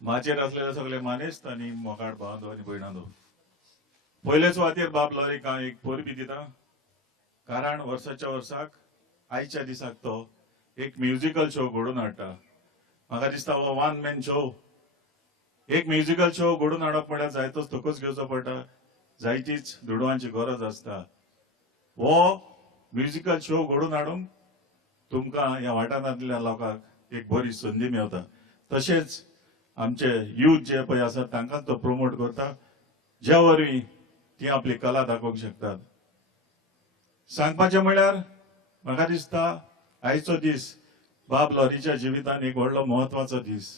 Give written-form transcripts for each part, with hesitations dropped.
माचेर असलेले सगळे मानेस्त आणि मोकाट बांधव आणि भयणांदो पयलेच वातेर बाब लॉरीक हांव एक पोरबी दिता कारण वर्साच्या वर्साक आयच्या दिसाक तो एक म्युजिकल शो घडोवन हाडटा. म्हाका दिसता हो वन मॅन शो. एक म्युजिकल शो घडोवन हाडप म्हळ्यार जायतोच थोकच घेवचो पडटा, जायतीच दुडवांची गरज आसता. हो म्युजिकल शो घडोवन हाडूंक तुमकां ह्या वाठारांतल्या लोकांक एक बरी संदी मेळटा. तशेंच आमचे यूथ जे पळय आसात तांकां तो प्रमोट करता, ज्या वरवीं ती आपली कला दाखोवंक शकतात. सांगपाचें म्हळ्यार म्हाका दिसता आयचो दीस बाब लॉरीच्या जिवितांत एक व्हडलो म्हत्वाचो दीस,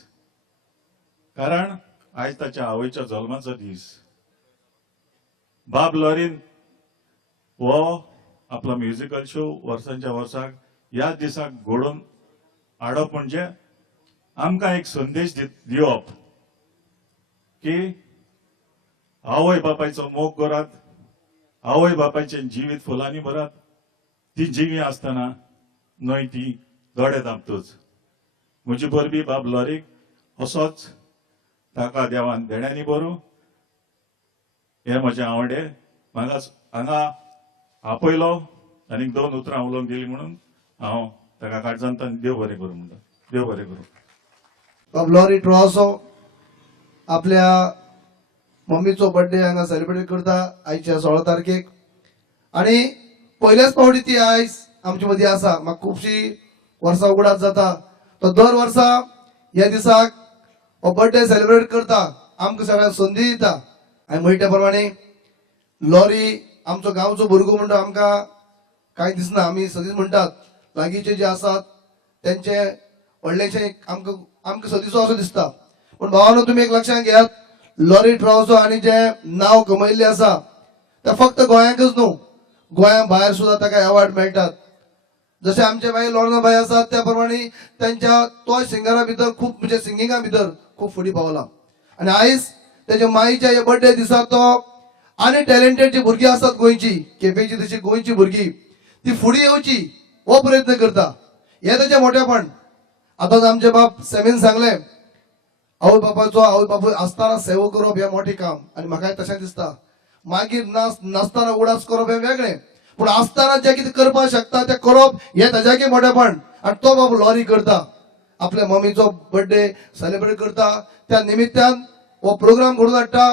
कारण आयज ताच्या आवयच्या जल्माचो दीस. बाब लॉरीन हो आपलो म्युजिकल शो वर्सांच्या वर्साक ह्या दिसाक घडोवन हाडप म्हणजे आमकां एक संदेश दिवप की आवय बापायचो मोग करात, आवय बापायचें जिवीत फुलांनी भरात. ती जिवी आसतना न्हय ती दोळे धांपतूच. म्हजी परबी बाब लॉरीक असोच ताका देवान देड्यांनी बरो. हे म्हजे आवडे म्हाका हांगा आपयलो आनी 2 उतरां उलोवंक दिली म्हणून हांव ताका काळजांतल्यान देव बरें करूं म्हणटा. देव बरें करूं. बाब लॉरी ट्रॉसो आपल्या मम्मीचो बर्थडे हांगा सेलिब्रेट करता आयच्या 16 तारखेक आणि पयल्याच फावटी ती आयज आमचे मदीं आसा. म्हाका खुबशी वर्सां उगडास जाता. तो दर वर्सा ह्या दिसाक हो बर्थडे सेलिब्रेट करता, आमकां सगळ्यांक संदी दिता. हांवें म्हणटे प्रमाणे लॉरी आमचो गांवचो भुरगो म्हणटा आमकां कांय दिसना. आमी सदींच म्हणटात लागींचे जे आसात तेंचे व्हडलेशें आमकां सदीचो असो दिसता. पूण भावानो तुमी एक लक्षांत घेयात, लॉरी ट्रॉसो आनी जे नांव कमयल्लें आसा तें फक्त गोंयांकच न्हू, गोंया भायर सुद्दां ताका अवॉर्ड मेळटात. जशे आमचे बाई लॉर्ना बाई आसात त्या प्रमाणे त्यांच्या तो सिंगरा भितर खूब म्हणजे सिंगिंगा भितर खूब फुडें पावला. आनी आयज तेज्या माईच्या ह्या बर्थडे दिसा तो आनी टॅलेंटेड जी भुरगीं आसात गोंयची, केपेंची तशी गोंयची भुरगीं ती फुडें येवची हो प्रयत्न करता. हे तेजें मोठेपण. आतांच आमचे बाप सेमीन सांगलें आवय बापूय आसतना सेवा करप हें मोठें काम. आनी म्हाकाय तशें दिसता. मागीर नासतना उडास करप हें वेगळें, पूण आसतना जें कितें करपाक शकता तें करप हें तेज्याकय मोठेपण. आनी तो बाब लॉरी करता. आपल्या मम्मीचो बर्थडे सेलिब्रेट करता, त्या निमित्तान हो प्रोग्राम घडोवन हाडटा.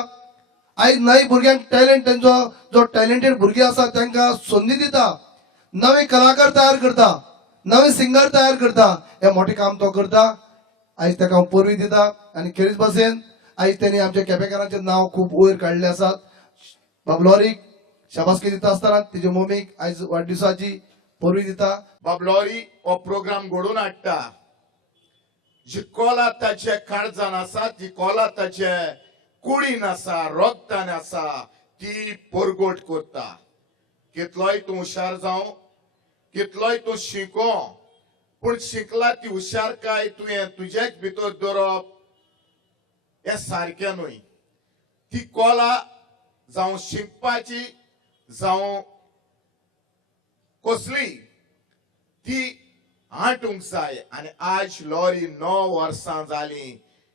आयज नवी भुरग्यांक टॅलेंट तेंचो जो टॅलेंटेड भुरगीं आसा तांकां संदी दिता, नवे कलाकार तयार करता, नवे सिंगर तयार करता. हें मोठें काम तो करता. आयज ताका हांव परबी दिता. आनी खेरीज भाशेन आयज तेणी आमच्या केपेकारांचें नांव खूब वयर काडलें आसात. बाब लॉरीक शाबासकी दिता आसतना तेजे मम्मीक आयज वाडदिवसाची परबी दिता. बाब लॉरी हो प्रोग्राम घडोवन हाडटा. जी कला ताचे काळजान आसा, ती कला ताचे कुडीन आसा, रोगतान आसा, ती परगोट करता. कितलोय तूं हुशार जावं, कितलोय तूं शिको, पूण शिकला ती हुशारकाय तुवें तुजेच भितर दवरप हें सारकें न्हय. ती कला जावं शिकपाची जावं कसली ती हाडूंक जाय. आनी आज लॉरी 9 वर्सां जालीं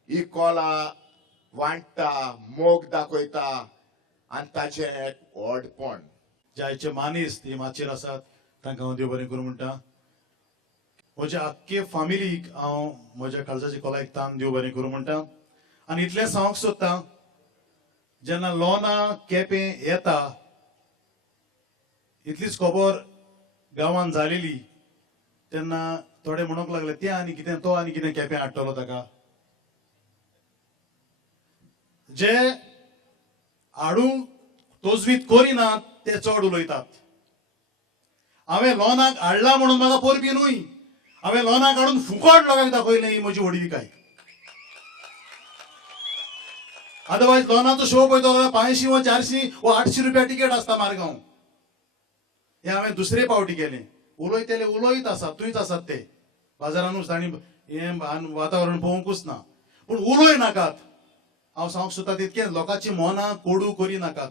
ही कला वांटता, मोग दाखयता आनी ताचें एक व्हडपण. जायचे मानीस ती माचेर आसात तांकां हांव देव बरें करूं म्हणटा. म्हज्या आख्खे फामिलीक हांव म्हज्या काळजाची कला आयकतान देव बरें करूं म्हणटा. आनी इतलें सांगूंक सोदतां, जेन्ना लोर्ना केपें येता इतलीच खबर गांवांत जालेली तेन्ना थोडे म्हणूंक लागले ते आनी कितें तो आनी कितें केपें हाडटलो ताका. जे हाडूंक तोजवीत करिनात ते चड उलयतात. हांवें लोर्नाक हाडला म्हणून म्हाका परबी न्हय, हांवें लोर्नाक हाडून फुकट लोकांक दाखयलें ही म्हजी व्हडविकाय. अदरवायज लोर्नाचो शो पळयतो जाल्यार 500 वा 400 वा 800 रुपया टिकेट आसता मारगांव. हे हांवें दुसरे फावटी केलें. उलयतले उलयत आसात, थंयच आसात ते बाजारानूच, तांणी हें वातावरण पळोवंकूच ना. पूण उलय नाकात. हांव सांगूंक सोदता तितकें लोकांची मनां कोडू करी नाकात.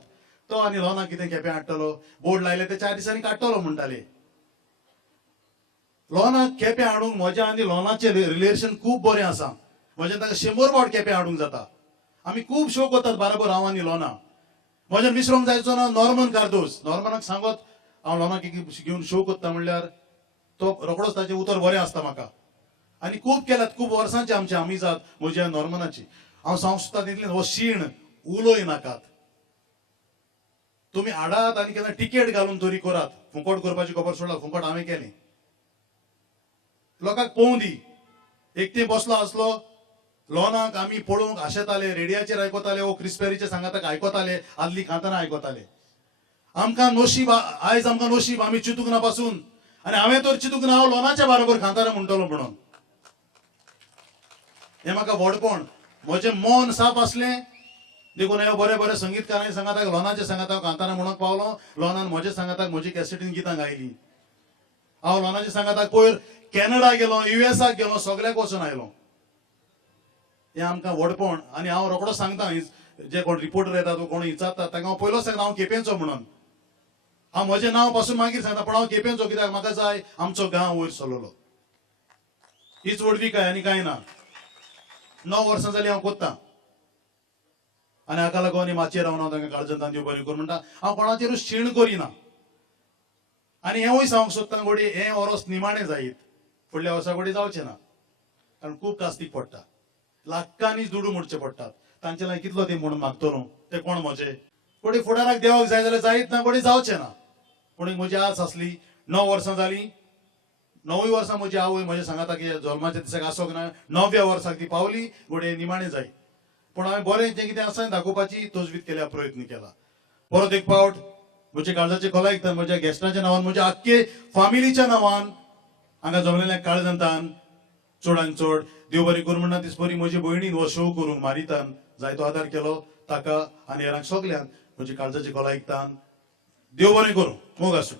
तो आनी लोर्नाक कितें केपें हाडटलो, बोर्ड लायले ते 4 दिसांनी काडटलो म्हणटाले. लोर्नाक केपें हाडूंक म्हजें आनी लोर्नाचें रिलेशन खूब बरें आसा. म्हज्यान ताका 100 फावट केपें हाडूंक जाता. आमी खूब शो करतात बरोबर हांव आनी लोना. म्हज्यान विसरूंक जायचो ना नॉर्मन कार्दोस. नॉर्मनाक सांगत हांव लोनाक घेवन शो करता म्हणल्यार तो रोखडोच ताचें उतर बरें आसता म्हाका. आनी खूब केल्यात, खूब वर्सांची आमची आमी जात म्हज्या नॉर्मनाची. हांव सांगूंक सोदता तितलें हो शीण उलोय नाकात. तुमी हाडात आनी केन्ना टिकेट घालून तरी करात. फुकट करपाची खबर सोडला, फुकट हांवें केलें. लोकांक पळोवंक दी. एकटे बसलो आसलो लोनाक आमी पळोवंक आशेताले, रेडियाचेर आयकताले, ओ क्रिस्पेरीचे सांगाताक आयकताले, आदली खाताना आयकताले. आमकां नशीब आयज आमकां नशीब आमी चिंतूंक ना पासून. आनी हांवें तर चिंतूंक ना हांव लोनाच्या बरोबर खाताना म्हणटलो म्हणून. हें म्हाका व्हडपण. म्हजें मन साफ आसलें देखून हे बरे बरे संगीतकारांनी सांगाताक लोनाचे सांगाताक खाताना म्हणून पावलो. लोनान म्हजे सांगाताक म्हजी कॅसेटीन गितां गायलीं. हांव लोनाचे सांगाताक पयर कॅनडा गेलो, युएसाक गेलो, सगळ्याक वचून आयलो. हें आमकां व्हडपण. आनी हांव रोखडो सांगता जे कोण रिपोर्टर येतात कोण विचारतात तांकां हांव पयलो सांगता हांव केपेंचो म्हणून. हांव म्हजें नांव पासून मागीर सांगता पूण हांव केपेंचो कित्याक म्हाका जाय आमचो गांव वयर सरलो. हीच व्हडवी काय आनी कांय ना. 9 वर्सां जालीं हांव कोत्तां. आनी हाका लागून माचयेर रावन हांव तांकां काळजांतल्यान देव बरें करूं म्हणटा. हांव कोणाचेरूच शीण करिना. आनी हेंवूय सांगूंक सोदता घोडी हें वरोस निमाणें जायत. फुडल्या वर्सा घोडी जावचें ना. कारण खूब कास्तीक पडटा. लाखांनी दुडू मोडचे पडटात. तांचे लागीं कितलो ती म्हणून मागतलो ते कोण म्हजे. घोडी फुडाराक देवाक जाय जाल्यार जायत ना घोडी जावचें ना. पूण म्हजी आस आसली. 9 वर्सां जालीं. 9 वर्सां म्हजी आवय म्हजे सांगाता की जल्माच्या दिसाक आसोंक ना. 9व्या वर्साक ती पावली घोडी निमाणें जाय. पूण हांवें बरें जें कितें आसा दाखोवपाची तजवीज केल्या प्रयत्न केला. परत एक फावट म्हजे काळजाचे खोलायकतान म्हज्या गेस्टाच्या नांवान म्हज्या आख्खे फामिलीच्या नांवान हांगा जमलेल्या काळजांतान चडांत चड देव बरें करूं म्हणटा. दिसभरी म्हजे भयणीन हो शो करून मारितान जायतो आदार केलो ताका आनी हेरांक सगल्यांक म्हजी काळजाची खोलायकतान देव बरें करूं. मोग आसूं.